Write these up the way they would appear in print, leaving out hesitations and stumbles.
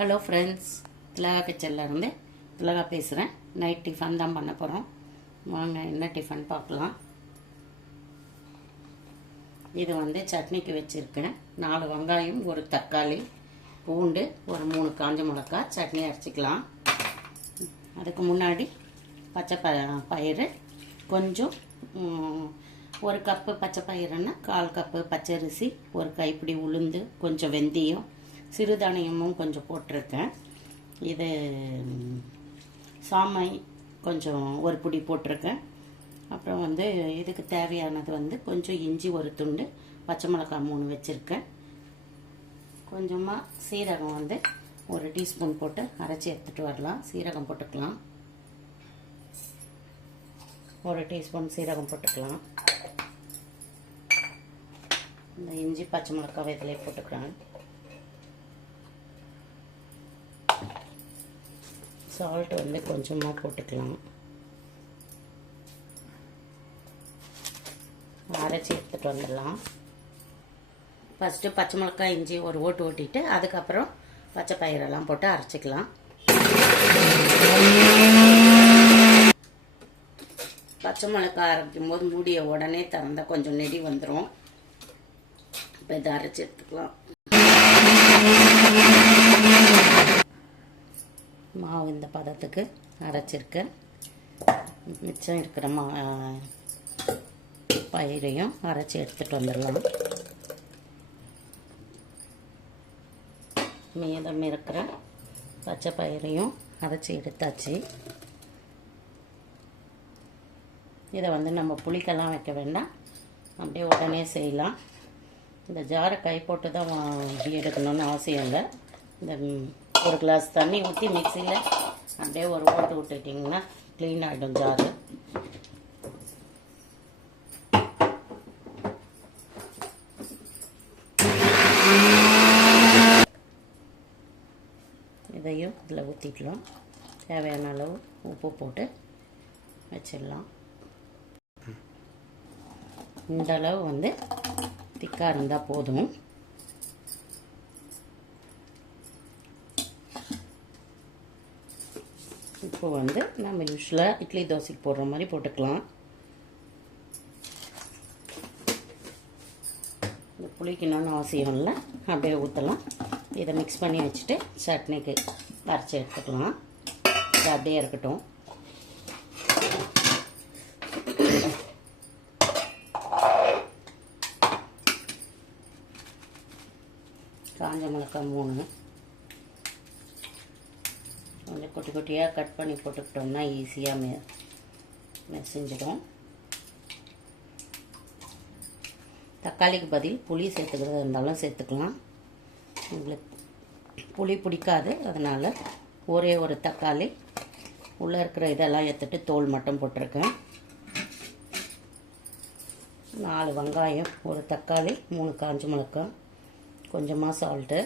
Hello friends, திலகா கிச்சன்லேருந்து திலகா பேசுகிறேன். Night tiffin தான் பண்ண போகிறோம். வாங்க என்ன டிஃபன் பார்க்கலாம். இது சட்னிக்கு வச்சுருக்கேன். 4 வெங்காயம், 1 தக்காளி, பூண்டு, ஒரு 3 காஞ்ச மிளகா சட்னி அரைச்சிக்கலாம். அதுக்கு முன்னாடி பச்சை பயிறு கொஞ்சம், 1 கப்பு பச்சை பயிறுன்னா 1/4 கப்பு பச்சரிசி, 1 கைப்பிடி உளுந்து, கொஞ்சம் வெந்தயம், சிறுதானியமும் கொஞ்சம் போட்டிருக்கேன். இது சாமை கொஞ்சம் 1 பிடி போட்டிருக்கேன். அப்புறம் இதுக்கு தேவையானது கொஞ்சம் இஞ்சி 1 துண்டு, பச்சை மிளகாய் 3 வச்சுருக்கேன். கொஞ்சமாக சீரகம் 1 டீஸ்பூன் போட்டு அரைச்சி எடுத்துகிட்டு வரலாம். சீரகம் போட்டுக்கலாம். 1 டீஸ்பூன் சீரகம் போட்டுக்கலாம். இந்த இஞ்சி பச்சை மிளகாய் இதிலே போட்டுக்கலாம். சால்ட் கொஞ்சமாக போட்டுக்கலாம். அரைச்சி எடுத்துகிட்டு வந்துடலாம். ஃபஸ்ட்டு பச்சை மிளகாய் இஞ்சி ஒரு ஓட்டு ஓட்டிட்டு அதுக்கப்புறம் பச்சை பயிரெல்லாம் போட்டு அரைச்சிக்கலாம். பச்சை மிளகாய் அரைக்கும் போது மூடிய உடனே திறந்தால் கொஞ்சம் நெடி வந்துடும். இப்போ இதை அரைச்சி எடுத்துக்கலாம். மாவு இந்த பதத்துக்கு அரைச்சிருக்கேன். மிச்சம் இருக்கிற பயிரையும் அரைச்சி எடுத்துகிட்டு வந்துடலாம். மீதம் இருக்கிற பச்சை பயிரையும் அரைச்சி எடுத்தாச்சு. இதை நம்ம புளிக்கெல்லாம் வைக்க வேண்டாம், அப்படியே உடனே செய்யலாம். இந்த ஜாரை கை போட்டு தான் எடுக்கணும்னு அவசியம் இல்லை. இந்த 1 கிளாஸ் தண்ணி ஊற்றி மிக்சியில் அப்படியே ஒரு ஓட்டு விட்டுட்டிங்கன்னா க்ளீன் ஆகிடும் ஜாரு. இதையும் இதில் ஊற்றிக்கலாம். தேவையான அளவு உப்பு போட்டு வச்சிடலாம். இந்த அளவு திக்காக இருந்தால் போதும். இப்போ நம்ம யூஸ்வலாக இட்லி தோசைக்கு போடுற மாதிரி போட்டுக்கலாம். இந்த புளிக்கணும்னு அவசியம் இல்லை, அப்படியே ஊற்றலாம். இதை மிக்ஸ் பண்ணி வச்சுட்டு சட்னிக்கு அரைச்சி எடுத்துக்கலாம். இது அப்படியே இருக்கட்டும். காஞ்ச மிளகாய் 3 கொஞ்சம் குட்டி குட்டியாக கட் பண்ணி போட்டுக்கிட்டோம்னா ஈஸியாக செஞ்சிடும். தக்காளிக்கு பதில் புளி சேர்த்துக்கிறதா இருந்தாலும் சேர்த்துக்கலாம். உங்களுக்கு புளி பிடிக்காது, அதனால் ஒரே ஒரு தக்காளி உள்ளே இருக்கிற இதெல்லாம் எடுத்துட்டு தோல் மட்டும் போட்டிருக்கேன். 4 வெங்காயம், 1 தக்காளி, 3 காஞ்ச மிளகாய், கொஞ்சமாக சால்ட்டு.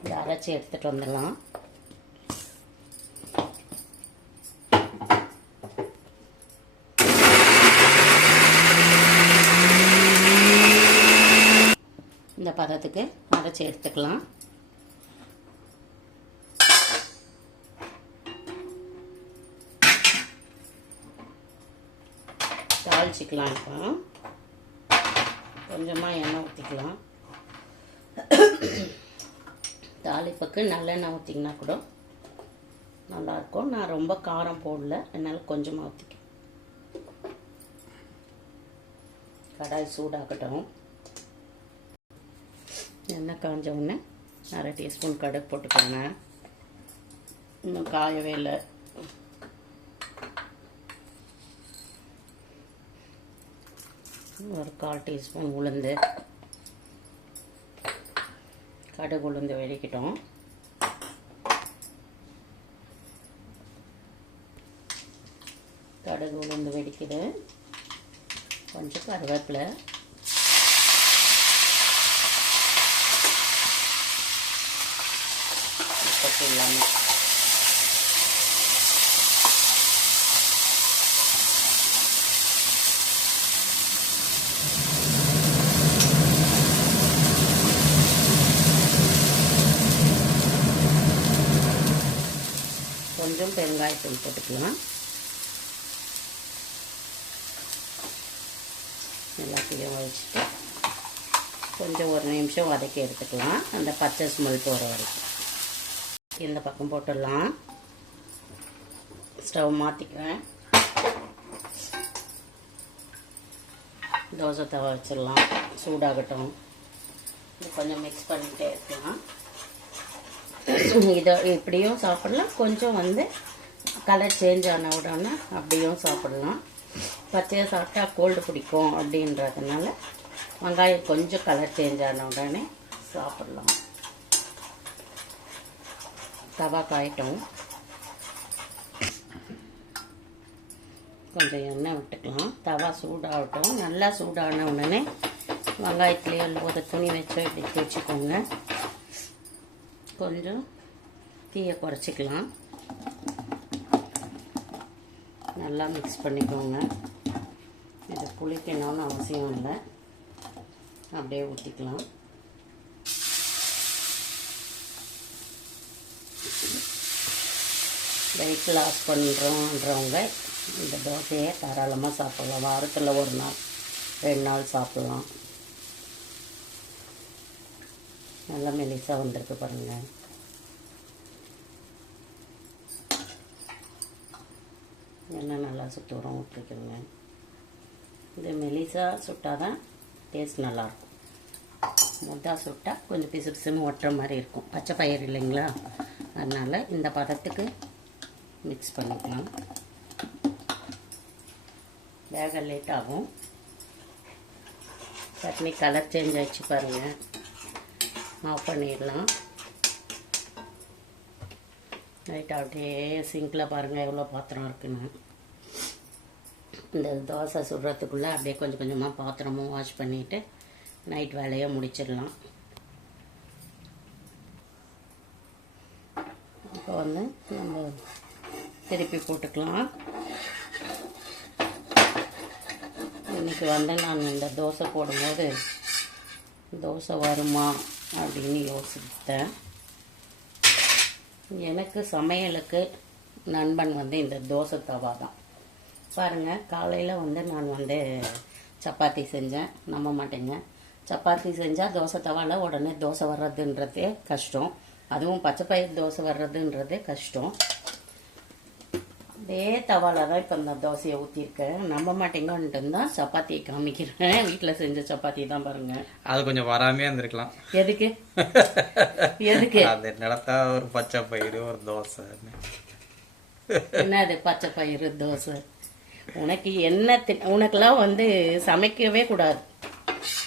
இதை அரைச்சி எடுத்துகிட்டு வந்துடலாம். இந்த பதத்துக்கு அரைச்சி எடுத்துக்கலாம். தாளிச்சிக்கலாம். இப்போ கொஞ்சமாக எண்ணெய் ஊற்றிக்கலாம். தாளிப்புக்கு நல்லெண்ணெய் ஊற்றிங்கன்னா கூட நல்லாயிருக்கும். நான் ரொம்ப காரம் போடல, அதனால் கொஞ்சமாக ஊற்றிக்க. கடாய் சூடாகட்டும். எண்ணெய் காஞ்ச உடனே 1/2 டீஸ்பூன் கடுகு போட்டுக்கோங்க. இன்னும் காயவே இல்லை. ஒரு 1/4 டீஸ்பூன் உளுந்து. கடுகு உளுந்து வெடிக்கட்டும். கடுகு உளுந்து வெடிக்குது. கொஞ்சம் கருவேப்பிலை, போட்டுடலாம். பெருங்காயத்தூள் போட்டுக்கலாம். எல்லாத்தையும் வச்சுட்டு கொஞ்சம் ஒரு நிமிஷம் வதக்கி எடுத்துக்கலாம், அந்த பச்சை ஸ்மெல் போகிற வரைக்கும். இந்த பக்கம் போட்டுடலாம். ஸ்டவ் மாற்றிக்குவேன். தோசை தவா வச்சிடலாம், சூடாகட்டும். இது கொஞ்சம் மிக்ஸ் பண்ணிகிட்டே இருக்கலாம். இதை இப்படியும் சாப்பிடலாம், கொஞ்சம் கலர் சேஞ்ச் ஆன உடனே அப்படியும் சாப்பிடலாம். பச்சையாக சாப்பிட்டா கோல்டு பிடிக்கும் அப்படின்றதுனால வெங்காயம் கொஞ்சம் கலர் சேஞ்ச் ஆன உடனே சாப்பிடலாம். தவா காயட்டும். கொஞ்சம் எண்ணெய் விட்டுக்கலாம். தவா சூடாகட்டும். நல்லா சூடான உடனே வெங்காயத்துலேயே ஒரு துணி வச்சு இப்படி தேய்ச்சிக்கோங்க. கொஞ்சம் தீயை குறைச்சிக்கலாம். நல்லா மிக்ஸ் பண்ணிக்கோங்க. இது புளிக்கணும்னு அவசியம் இல்லை, அப்படியே ஊற்றிக்கலாம். வெயிட் லாஸ் பண்ணுறோன்றவங்க இந்த தோசையை தாராளமாக சாப்பிட்லாம். வாரத்தில் ஒரு நாள் 2 நாள் சாப்பிட்லாம். நல்லா மெலிசாக வந்திருக்கு பாருங்கள். எண்ணெய் நல்லா சுட்டு உரம் விட்டுருக்குங்க. இது மெலிசாக சுட்டால் தான் டேஸ்ட் நல்லாயிருக்கும். முதாக சுட்டால் கொஞ்சம் பிசு பிசுன்னு ஒட்டுற மாதிரி இருக்கும். பச்சை பயிர் இல்லைங்களா, அதனால் இந்த பதத்துக்கு மிக்ஸ் பண்ணிக்கலாம். வேக லேட் ஆகும். சட்னி கலர் சேஞ்ச் ஆகிடுச்சு பாருங்கள். ஆஃப் பண்ணிடலாம். லைட்டாக அப்படியே சிங்கில் பாருங்கள் எவ்வளோ பாத்திரம் இருக்குன்னு. இந்த தோசை சுடுறதுக்குள்ளே அப்படியே கொஞ்சம் கொஞ்சமாக பாத்திரமும் வாஷ் பண்ணிவிட்டு நைட் வேலையை முடிச்சிடலாம். இப்போ நம்ம திருப்பி போட்டுக்கலாம். இன்றைக்கி நான் இந்த தோசை போடும்போது தோசை வருமா அப்படின்னு யோசித்தேன். எனக்கு சமையலுக்கு நண்பன் இந்த தோசை தவா தான். பாருங்கள், காலையில் நான் சப்பாத்தி செஞ்சேன். நம்ப மாட்டேங்க, சப்பாத்தி செஞ்சால் தோசை தவாவில் உடனே தோசை வர்றதுன்றதே கஷ்டம். அதுவும் பச்சை பயிர் தோசை வர்றதுன்றதே கஷ்டம். அதே தவாவில் தான் இப்போ இந்த தோசையை ஊற்றிருக்கேன். நம்ப மாட்டேங்கன்ட்டு தான் சப்பாத்தியை காமிக்கிறேன். வீட்டில் செஞ்ச சப்பாத்தி தான் பாருங்கள். அது கொஞ்சம் வராமே இருந்திருக்கலாம். எதுக்கு எதுக்கு அது நடத்தா ஒரு பச்சை பயிறு ஒரு தோசை. என்னது பச்சை பயிறு தோசை? உனக்கு என்ன உனக்கெல்லாம் சமைக்கவே கூடாது.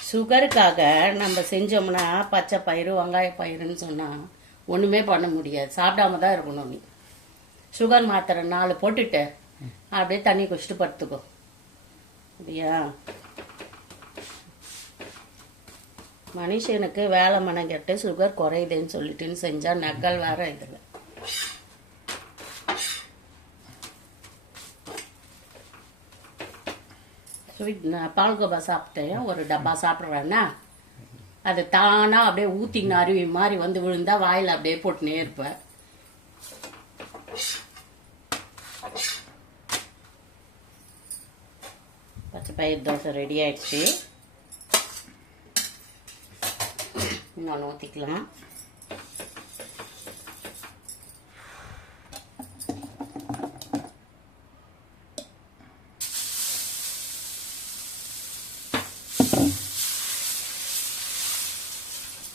சுகருக்காக நம்ம செஞ்சோம்னா பச்சை பயிறு வெங்காய பயிருன்னு சொன்னால் ஒன்றுமே பண்ண முடியாது. சாப்பிடாம தான் இருக்கணும். நீ சுகர் மாத்திரை 4 போட்டுட்டு அப்படியே தண்ணி குடிச்சிட்டு படுத்துக்கோ. அப்படியா? மனுஷனுக்கு வேலை மனங்கெட்டு சுகர் குறையுதுன்னு சொல்லிட்டுன்னு செஞ்சால் நக்கல் வேற. இதில் ஸ்வீட் பால்கோவா சாப்பிட்டேன். ஒரு டப்பா சாப்பிட்றேன்னா அது தானாக அப்படியே ஊற்றின்னு அருவி மாதிரி விழுந்தா வாயில் அப்படியே போட்டுனே இருப்பேன். பச்சை பயிர் தோசை ரெடி ஆயிடுச்சு. இன்னொன்று ஊற்றிக்கலாம்.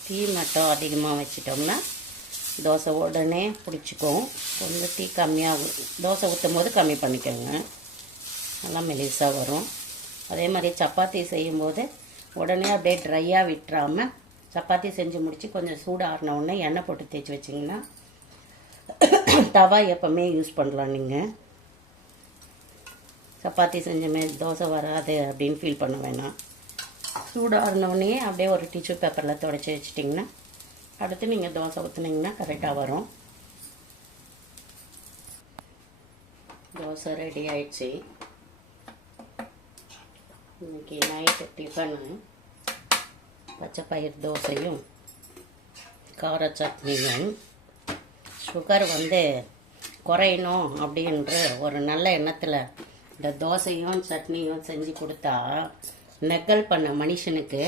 தீ மட்டும் அதிகமாக வச்சிட்டோம்னா தோசை உடனே பிடிச்சிக்கும். கொஞ்சம் தீ கம்மியாகும். தோசை ஊற்றும் போது கம்மி பண்ணிக்கோங்க. நல்லா மெலிசாக வரும். அதே மாதிரி சப்பாத்தி செய்யும்போது உடனே அப்படியே ட்ரையாக விட்டுறாமல் சப்பாத்தி செஞ்சு முடித்து கொஞ்சம் சூடாகின உடனே எண்ணெய் போட்டு தேய்ச்சி வச்சிங்கன்னா தவா எப்போவுமே யூஸ் பண்ணலாம். நீங்கள் சப்பாத்தி செஞ்சமே தோசை வராது அப்படின்னு ஃபீல் பண்ண வேணாம். சூடாகினோடனே அப்படியே ஒரு டிஷ்யூ பேப்பரில் துடைச்சி வச்சிட்டிங்கன்னா அடுத்து நீங்கள் தோசை ஊற்றுனீங்கன்னா கரெக்டாக வரும். தோசை ரெடி ஆயிடுச்சு. இன்னைக்கு நைட்டு டிஃபனு பச்சை பயிர் தோசையும் கார சட்னியும். சுகர் குறையணும் அப்படின்ற ஒரு நல்ல எண்ணத்தில் இந்த தோசையும் சட்னியும் செஞ்சு கொடுத்தா நெக்கல் பண்ண மனுஷனுக்கு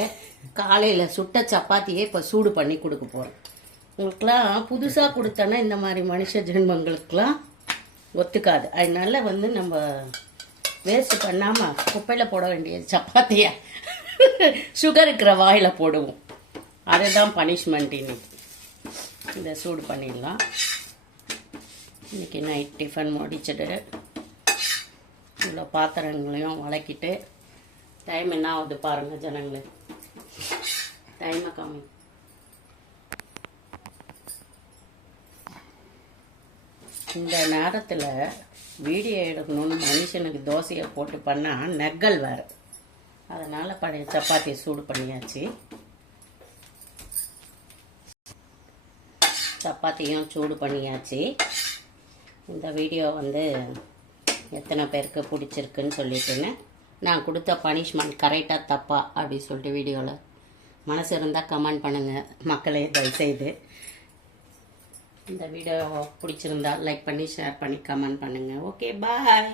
காலையில் சுட்ட சப்பாத்தியே இப்போ சூடு பண்ணி கொடுக்க போகிறேன். உங்களுக்கெல்லாம் புதுசாக கொடுத்தோன்னா இந்த மாதிரி மனுஷ ஜென்மங்களுக்கெல்லாம் ஒத்துக்காது. அதனால வந்து நம்ம வேஸ்ட் பண்ணாமல் குப்பையில் போட வேண்டிய சப்பாத்தியை சுகர் இருக்கிற வாயில் போடுவோம். அதுதான் பனிஷ்மெண்ட். இன்னைக்கு இதை சூடு பண்ணிடலாம். இன்றைக்கி நைட் டிஃபன் முடிச்சுட்டு இவ்வளோ பாத்திரங்களையும் வளக்கிட்டு டைம் என்ன ஆகுது பாருங்கள் ஜனங்களே. டைமை காமி. இந்த நேரத்தில் வீடியோ எடுக்கணும்னு மனுஷனுக்கு தோசையை போட்டு பண்ணால் நெக்கல் வேறு. அதனால் பழைய சப்பாத்தியை சூடு பண்ணியாச்சு. சப்பாத்தியும் சூடு பண்ணியாச்சு. இந்த வீடியோ வந்து எத்தனை பேருக்கு பிடிச்சிருக்குன்னு சொல்லிட்டுன்னு நான் கொடுத்த பனிஷ்மெண்ட் கரெக்டாக தப்பா அப்படி சொல்லிட்டு வீடியோவில் மனசு இருந்தால் கமெண்ட் பண்ணுங்கள் மக்களே, தயவுசெய்து. இந்த வீடியோ பிடிச்சிருந்தா லைக் பண்ணி ஷேர் பண்ணி கமெண்ட் பண்ணுங்கள். ஓகே, பாய்.